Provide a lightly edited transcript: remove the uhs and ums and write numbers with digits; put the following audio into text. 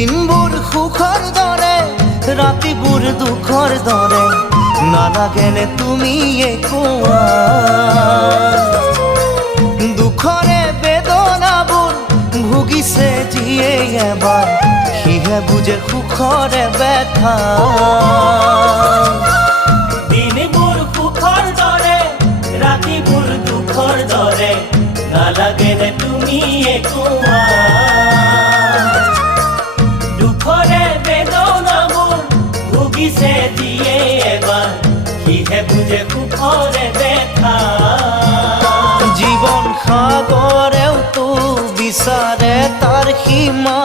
দিনবোৰ সুখৰ দৰে ৰাতিবোৰ দুখৰ দৰে নালাগেনে তুমি কোৱা দুখৰে বেদনাবোৰ ভুগিছে যিয়ে এবাৰ সিহে বুজে সুখৰে ব্যথা দিনবোৰ সুখৰ দৰে ৰাতিবোৰ দুখৰ দৰে নালাগেনে তুমি কোৱা দুখৰে বেদনাবোৰ ভুগিছে যিয়ে এবাৰ সিহে বুজে সুখৰে ব্যথা জীৱন সাগৰেও তো বিচাৰে তাৰ সীমা